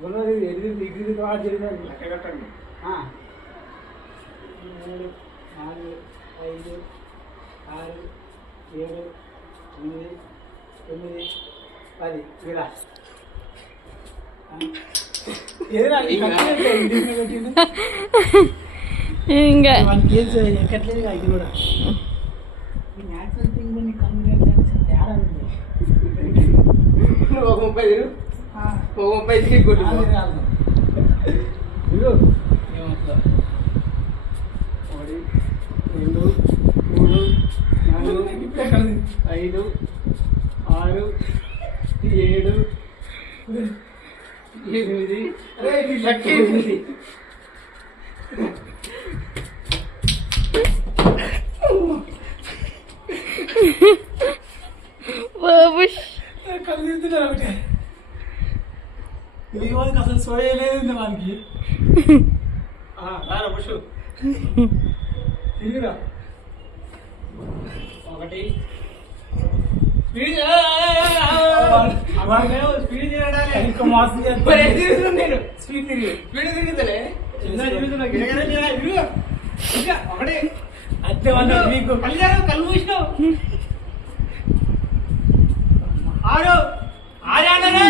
8 degree జరిగినారు లెక్క కట్టండి 3 4 5 6 7 8 9 10 ఇలా ఇంకా ఎక్కట్లేదు ఇది కూడా న్యాచురల్ థింగ్ తేడా ఉంది 30 కొట్టు ఇదిగో ఏమవుతుందో 1 2 3 4 5 6 7 8 అరే ఇది లెక్క ఏంటి బాబు కలిదిస్తున్నారు ఒకటే ఇది వానికి అసలు సోయలేదు వానికి రారా పుషు తిరిగిరా 1 స్పీడ్ స్పీడ్ చేయడాలి ఇంకా మోసం చేస్తాను నేను స్పీడ్ తిరిగితలే ఒకటి అంతే నీకు కళ్ళు మూసినావు ఆడు ఆడాడరే